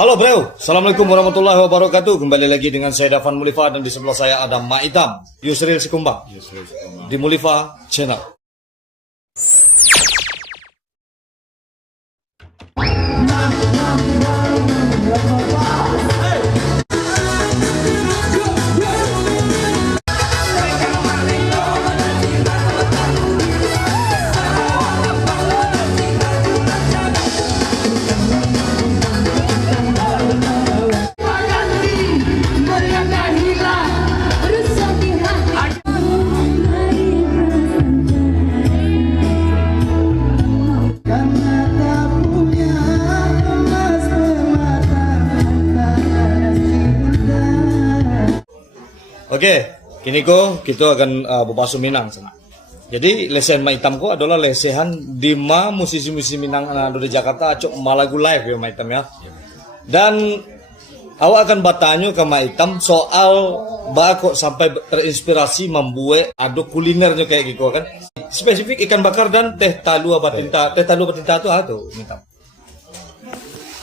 Halo bro, Assalamualaikum warahmatullahi wabarakatuh. Kembali lagi dengan saya Dafan Mulifa dan di sebelah saya ada Mak Itam, Yusril Sikumbang di Mulifa Channel. Oke, kini kita akan berbahasa Minang sana. Jadi lesehan Mak Itam adalah lesehan di musisi-musisi Minang di Jakarta acok malagu live ya Mak Itam ya. Dan awak akan bertanya ke Mak Itam soal kok sampai terinspirasi membuat aduk kulinernya kayak gitu kan. Spesifik ikan bakar dan teh talu batinta. Teh talu batinta itu apa tuh Mak Itam?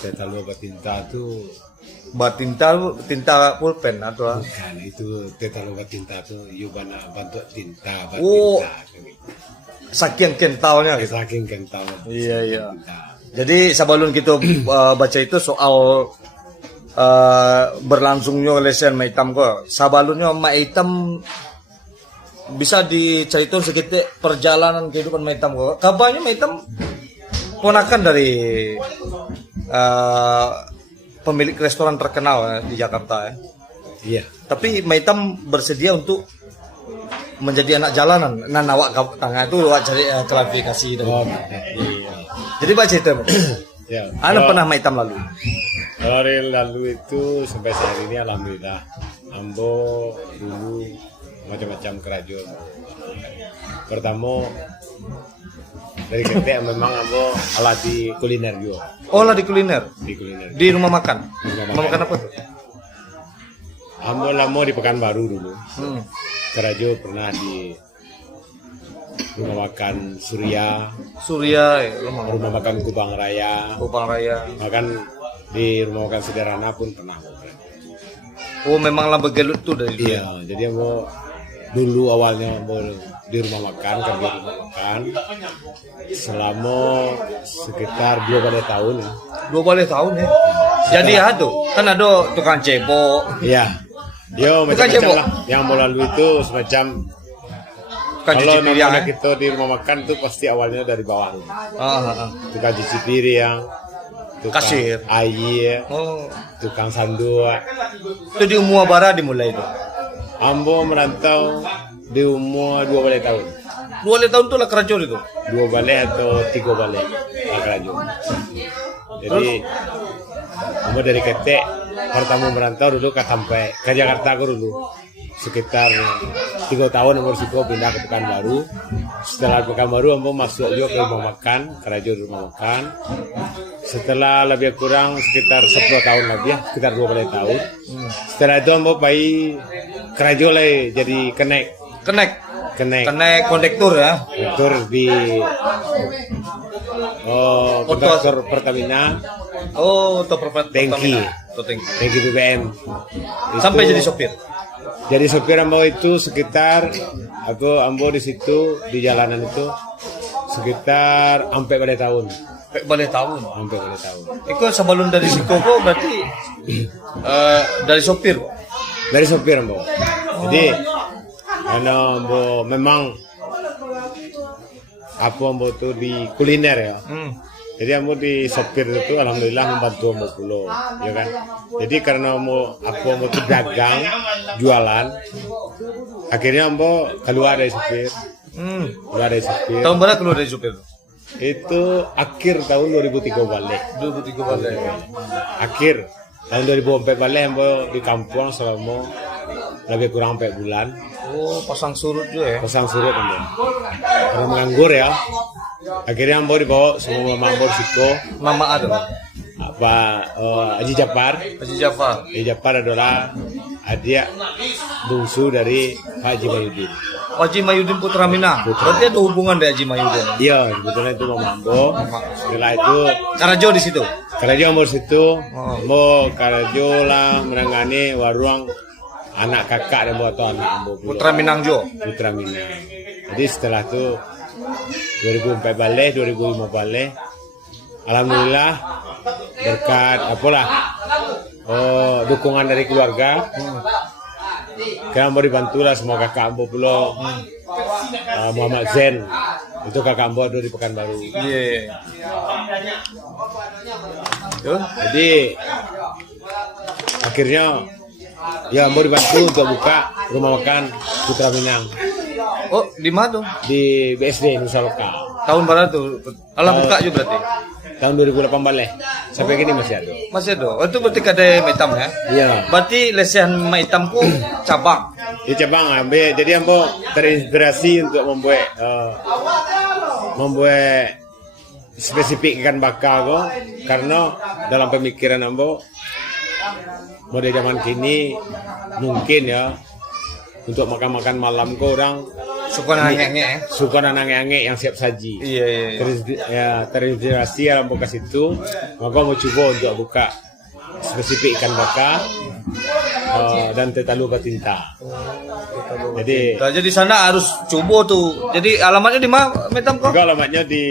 Teh talu batinta itu tinta pulpen atau bukan, itu teh talu batinta itu yubana bentuk tinta batinta. Oh, saking kentalnya gitu. Saking kental. Iya. Jadi sebelum kita baca itu soal berlangsungnya lesehan Mak Itam kok. Sebelumnya Mak Itam bisa diceritakan sedikit perjalanan kehidupan Mak Itam kok. Kabarnya Mak Itam ponakan dari pemilik restoran terkenal di Jakarta ya. Iya. Tapi Mak Itam bersedia untuk menjadi anak jalanan. Nah, awak tengah itu awak cari klarifikasi dari. Iya. Jadi baca itu. Ya. Anda pernah Mak Itam lalu? Hari lalu itu sampai hari ini alhamdulillah. Ambo dulu macam-macam kerajaan. Pertama dari kecil memang ambo ala di kuliner juga. Oh, lah di kuliner. Di kuliner. Di rumah makan. Rumah makan apa tuh? Ambo lama di Pekanbaru dulu. Kerajo pernah di rumah makan Surya ya, rumah makan Kupang Raya. Bahkan di rumah makan Sederhana pun pernah. Oh, memang lah begelut tuh dari dia. Iya, jadi ambo dulu awalnya ambo di rumah makan, kerja di rumah makan selama sekitar 2 tahun ya. 2 tahun ya. Jadi ada kan ada tukang cebok. Iya. Yo macam-macam lah. Yang mau lalu itu semacam kalau namanya kita di rumah makan itu pasti awalnya dari bawah. Tukang cuci piring, tukang kasir, air, tukang sanduk. Itu di umur bara dimulai itu. Ambo merantau di umur 2 tahun. 2 tahun tuh lah kerajaan itu. 2 atau 3 lah kerajaan. Jadi ambo dari kecil pertama merantau dulu sampai ke Jakarta dulu. Sekitar 3 tahun umur siku pindah ke Pekanbaru. Setelah Pekanbaru ambo masuk juga ke rumah makan, kerajaan rumah makan. Setelah lebih kurang sekitar 10 tahun lebih, sekitar 12 tahun. Setelah itu ambo pergi kerajaan lagi jadi kenek kondektur ya. Kondektur di kontraktor Pertamina. Untuk Tangki BBM. Sampai jadi sopir. Jadi sopir ambo itu sekitar ambo di situ di jalanan itu sekitar sampai pada tahun. Sampai pada tahun. Itu sebelum dari Sikoko berarti dari sopir. Dari sopir ambo. Jadi karena ambo memang ambo tuh di kuliner ya. Jadi ambo di sopir itu alhamdulillah membantu ambo pulau, ya kan. Jadi karena ambo tuh dagang, jualan, akhirnya ambo keluar dari sopir. Tahun berapa keluar dari sopir? Itu akhir tahun 2003 balik. Akhir tahun 2004 balik ambo di kampung selama lebih kurang 4 bulan. Oh, pasang surut juga ya? Pasang surut ambo. Karena menganggur ya. Akhirnya ambo dibawa semua mama ambo situ. Mama ada Haji Jafar. Haji Jafar adalah adik bungsu dari Haji Mayudin. Haji Mayudin Putra Minang. Berarti ada hubungan dengan Haji Mayudin. Iya, sebetulnya itu Mama Ambo. Setelah itu Karajo di situ. Karajo mau situ, mau karajo lah menangani warung anak kakak dan buat anak ambo pula. Putra Minang Jo. Putra Minang. Jadi setelah itu 2004 balik, 2005 balik. Alhamdulillah berkat apalah dukungan dari keluarga. Kita mau dibantu lah semua kakak ambo pula. Muhammad Zen itu kakak ambo dari Pekanbaru. Iya. Jadi akhirnya ya mau dibantu untuk buka rumah makan Putra Minang Oh, di mana tuh? di BSD Nusa Loka. Tahun berapa tuh? Alah buka juga berarti. Tahun 2008 balik sampai kini masih ada. Masih ada. Oh, itu berarti ada Maitam ya? Iya. Berarti lesehan Maitamku cabang. Di cabang ambil. Jadi ambo terinspirasi untuk membuat spesifik ikan bakar kok, karena dalam pemikiran ambo mode zaman kini mungkin ya untuk makan-makan malam kok orang Suka nangeng ya. suka nange-ange yang siap saji. Iya, iya. Terinspirasi dalam bekas itu, maka mau coba untuk buka spesifik ikan bakar dan tetalu batinta. Jadi Nah, jadi sana harus coba tuh. Jadi alamatnya di mana Maitam kok? juga alamatnya di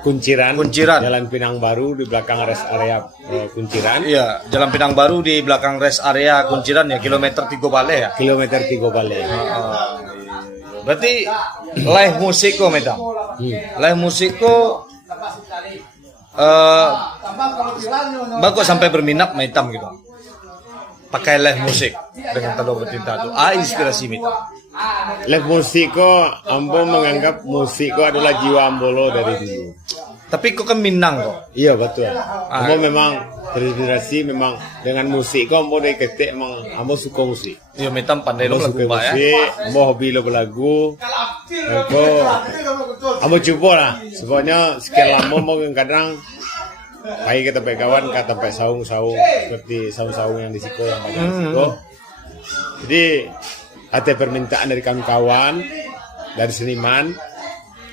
Kunciran, Kunciran. Jalan Pinang Baru di belakang rest area Kunciran, Iya, Jalan Pinang Baru di belakang rest area Kunciran ya, kilometer 3 Bale ya. kilometer 3 balik. Berarti live musik kok Maitam. Live musik kok bagus sampai berminat Maitam gitu. Pakai live musik dengan Telo Bertinta tuh. Inspirasi Maitam. Live musik kok, ambo menganggap musik kok adalah jiwa ambolo dari dulu. Tapi kok kan Minang kok. Iya betul. Ambo memang terinspirasi memang dengan musik kok, ambo dari kecil memang ambo suka musik. Iya Maitam pandai lo Ambo lagu suka mbak ya. musik, ambo hobi lo berlagu. Ambo coba lah. Sebenarnya sekian lama mau kadang pagi ke tempat kawan, ke tempat saung-saung seperti saung-saung yang di Siko yang banyak di Siko. Jadi ada permintaan dari kawan-kawan, dari seniman,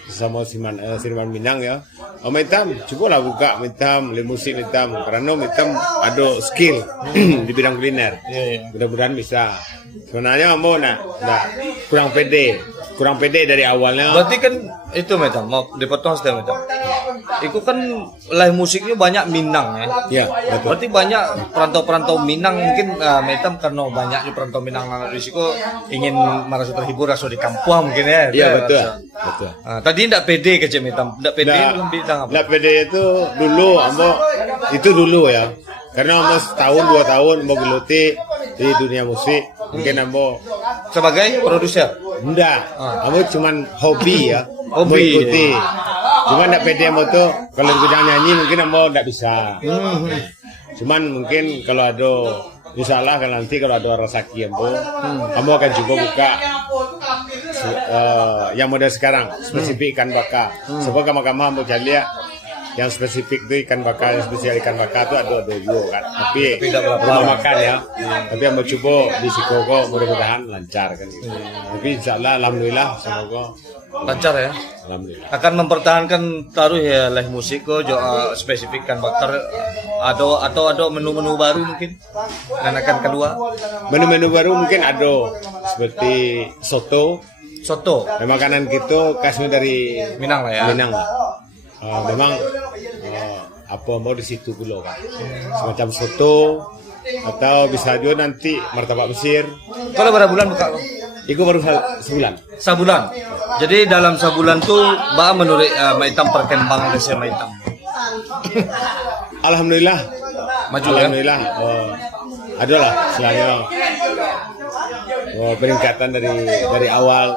sama seniman Minang ya. Maitam, cobalah buka Maitam, musik Maitam, karena Maitam ada skill di bidang kuliner. Mudah-mudahan bisa. Sebenarnya mau kurang pede dari awalnya. Berarti kan itu Maitam, mau dipotong sedikit Maitam. Itu kan live musiknya banyak Minang ya. Iya, betul. Berarti banyak perantau-perantau Minang mungkin Maitam karena banyaknya perantau Minang yang ada di situ ingin merasa terhibur rasa di kampung mungkin ya. Iya betul. Betul. Tadi tidak pede ke Cik Maitam, tidak pede belum bidang apa? Nggak pede itu dulu ya. Karena ambo setahun 2 tahun ambo geluti di dunia musik. Mungkin ambo Sebagai produser. enggak, ambo cuman hobi ya. Hobi. Mau ikuti. Cuma nggak pede ambo tuh kalau di bidang nyanyi mungkin ambo nggak bisa. Cuman mungkin kalau ada insyaallah kan nanti kalau ada rezeki ambo akan coba buka yang model sekarang spesifik ikan bakar. Sebab kamar-kamar ambo cari yang spesifik itu ikan bakar, yang spesial ikan bakar itu ada juga kan. Tapi tidak berapa rumah makan ya. Tapi ambo coba di Sikoko mudah-mudahan lancar kan gitu. Tapi insyaallah alhamdulillah semoga Lancar ya. alhamdulillah. Akan mempertahankan taruh ya live musik kok spesifik kan bakar atau ada menu-menu baru mungkin dan akan kedua Menu-menu baru mungkin ada seperti soto. Makanan kita khasnya dari Minang lah ya. Minang lah. Memang apa mau di situ dulu kan. Semacam soto atau bisa juga nanti martabak Mesir. Kalau berapa bulan buka? Itu baru sebulan. Sebulan. Jadi dalam sebulan tuh bah menurut Maitam perkembangan desa Maitam. Alhamdulillah. Maju Alhamdulillah. Adalah selalu peningkatan dari awal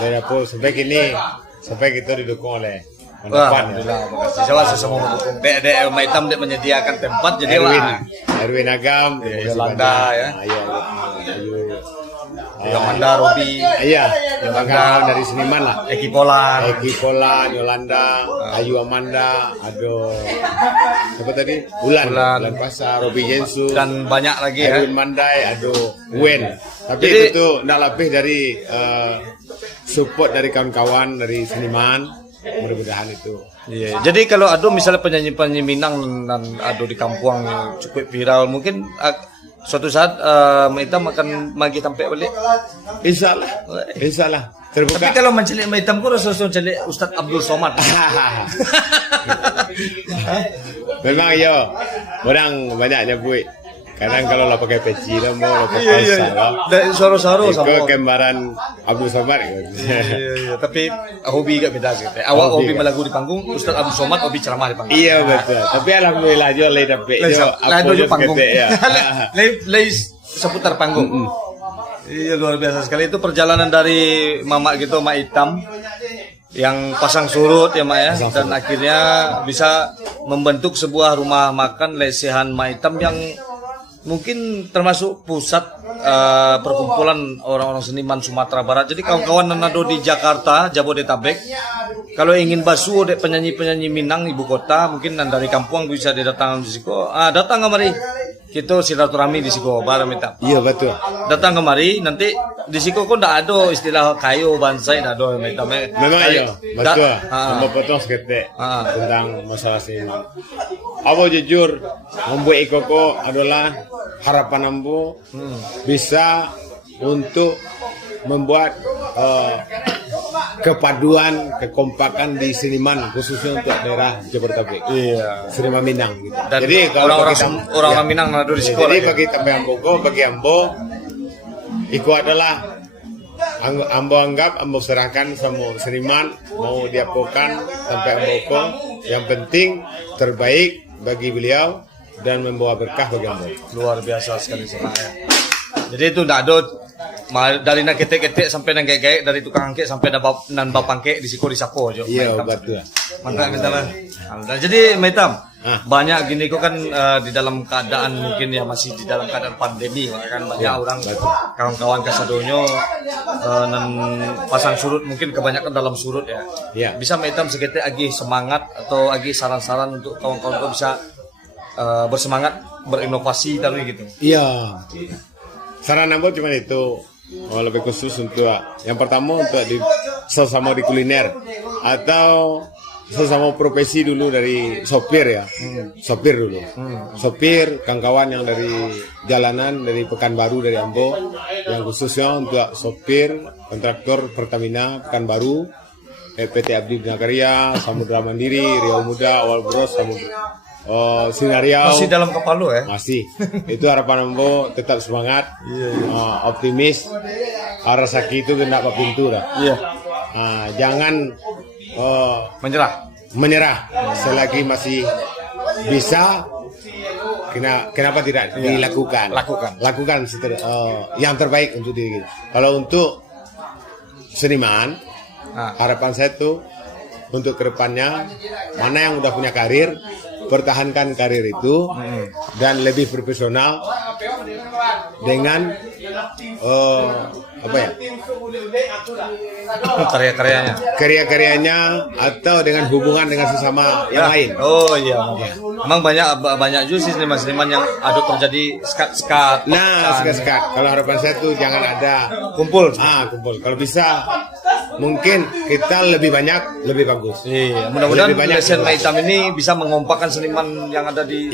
dari apa sampai kini sampai kita didukung oleh Mandapan. Alhamdulillah. Makasih. Saya semua mendukung. Dek Maitam dia menyediakan tempat jadi Erwin Agam, Yolanda ya. Yolanda, Robi, iya, Yolanda dari seniman lah. Eki Polan, Yolanda, Ayu Amanda, apa tadi? Bulan Pasar, Robi Jensu, dan banyak lagi ya. Erwin Mandai, Wen. Tapi Jadi, itu tidak lebih dari support dari kawan-kawan dari seniman. Mudah-mudahan itu Iya, jadi kalau ada misalnya penyanyi-penyanyi Minang dan ada di kampung yang cukup viral, mungkin suatu saat Maitam akan magi tampil balik. Insya Allah terbuka. Tapi kalau mencelik Maitam kok rasa celik Ustadz Abdul Somad. Memang yo, orang banyak nyebut. Kadang kalau lo pakai peci lo mau lo pakai salah. Dari soro-soro sama. Kembaran Abdul Somad. Iya. Tapi hobi gak beda sih. Awak hobi melagu di panggung, Ustadz Abdul Somad hobi ceramah di panggung. Iya betul. Tapi alhamdulillah jo lay dapat jo. Lain panggung. Ya. Lay seputar panggung. Iya luar biasa sekali itu perjalanan dari Mama gitu, Mak Itam yang pasang surut ya Mak ya, dan akhirnya bisa membentuk sebuah rumah makan lesehan Mak Itam yang mungkin termasuk pusat perkumpulan orang-orang seniman Sumatera Barat. Jadi kawan-kawan yang ada di Jakarta, Jabodetabek, kalau ingin basuh dek penyanyi-penyanyi Minang ibu kota, mungkin dari kampung bisa didatangkan di Siko. Datang kemari. Kita silaturahmi di Siko bareng minta. Iya betul. Datang kemari nanti di Siko kok ndak ada istilah kayu bansai ndak ada minta. Memang iya, betul. Mau potong seketik tentang masalah sini. Abo jujur, membuat Ikoko adalah harapan Ambo bisa untuk membuat kepaduan, kekompakan di seniman khususnya untuk daerah Jabodetabek. Iya. Seniman Minang. Gitu. Dan jadi kalau orang-orang Minang ada di sekolah. Jadi bagi bagi Ambo, Iko adalah Ambo anggap, Ambo serahkan sama seniman mau diapakan sampai Ambo yang penting terbaik bagi beliau dan membawa berkah bagi Ambo. Luar biasa sekali sebenarnya. Jadi itu tidak ada dari nak ketek-ketek sampai nang gaek dari tukang angkek sampai nan bapangke di Siko di Sapo aja. Iya betul. Mantap mintalah. Jadi Maitam banyak gini kok kan di dalam keadaan mungkin ya masih di dalam keadaan pandemi kan banyak orang kawan-kawan kasadonyo nan pasang surut mungkin kebanyakan dalam surut ya. Iya. Bisa Maitam seketek lagi semangat atau lagi saran-saran untuk kawan-kawan bisa bersemangat berinovasi tadi gitu. Iya. Saran Ambo cuma itu. Lebih khusus untuk yang pertama untuk sesama di kuliner atau sesama profesi dulu dari sopir ya. Sopir dulu. Sopir kawan-kawan yang dari jalanan dari Pekanbaru dari Ambo yang khususnya untuk sopir kontraktor Pertamina Pekanbaru, PT Abdi Bina Karya, Samudra Mandiri, Riau Muda, Awal Bros, Samudra Sinariau masih dalam kepala lu ya? Masih. Itu harapan Ambo tetap semangat, optimis. Arah sakit itu kena pintu dah. Iya. Jangan menyerah. Selagi masih bisa, kenapa tidak dilakukan? Lakukan yang terbaik untuk diri kita. Kalau untuk seniman, harapan saya tuh untuk kedepannya mana yang udah punya karir, pertahankan karir itu dan lebih profesional dengan karya-karyanya atau dengan hubungan dengan sesama yang lain. Oh iya. Memang banyak juga sih seniman-seniman yang ada terjadi skat-skat. Nah, skat-skat. Kalau harapan saya tuh jangan ada kumpul. Kumpul. Kalau bisa mungkin kita lebih banyak lebih bagus. Iya, mudah-mudahan Lesen Maitam ini bisa mengompakkan seniman yang ada di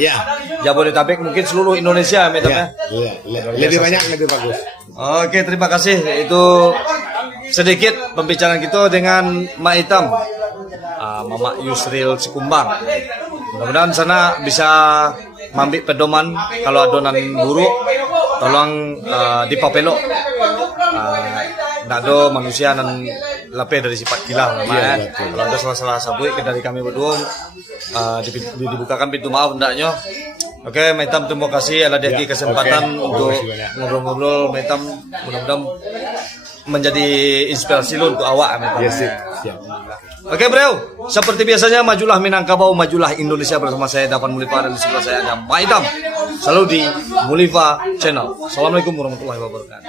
Jabodetabek mungkin seluruh Indonesia Maitam ya. Lebih banyak lebih bagus. Oke, terima kasih. Itu sedikit pembicaraan kita dengan Mak Itam, Mama Yusril Sikumbang. Mudah-mudahan sana bisa mambik pedoman kalau adonan buruk tolong dipapelok. Nggak ada manusia dan lapeh dari sifat gila kalau ada salah-salah sabui dari kami berdua dibukakan pintu maaf hendaknya. Oke, Maitam terima kasih ada di kesempatan untuk ngobrol-ngobrol. Maitam mudah-mudahan menjadi inspirasi lo untuk awak Maitam. Siap. Oke bro, seperti biasanya majulah Minangkabau, majulah Indonesia bersama saya Davan Mulifa dan di sebelah saya ada Maitam. Selalu di Mulifa Channel. Assalamualaikum warahmatullahi wabarakatuh.